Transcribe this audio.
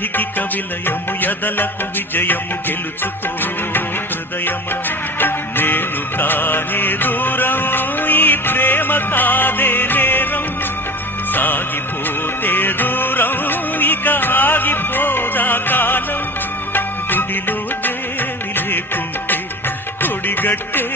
విధికి కవిలయము ఎదలకు విజయము గెలుచుకో హృదయమా నేను కానే దూరం ఈ ప్రేమ కాదే నేరం సాగిపోతే దూరం ఇక ఆగిపోదా కాలం గుడిలో దేవి లేకుంటే కొడిగట్టే